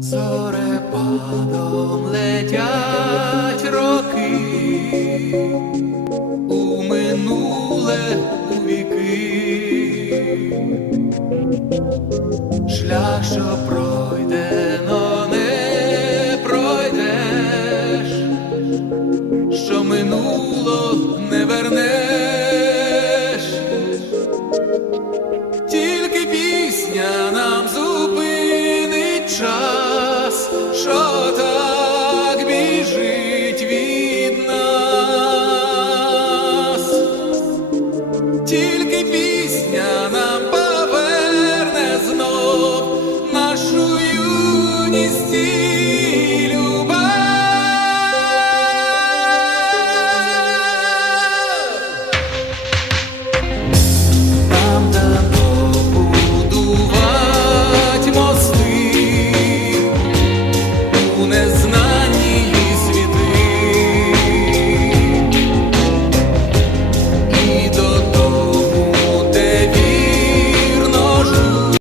Зорепадом летять роки, у минуле у віки, шлях, що пройдено не пройдеш, що минуло. час, що так біжить від нас, тільки пісня нам поверне знов нашу юність. bonezinho.